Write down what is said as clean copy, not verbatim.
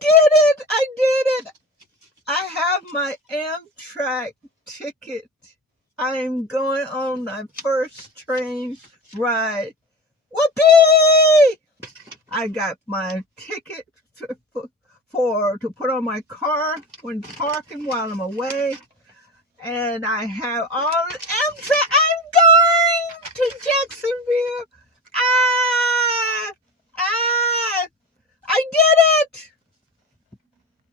did it! I did it! I have my Amtrak ticket. I am going on my first train ride. Whoopee! I got my ticket to put on my car when parking while I'm away. And I have all Amtrak.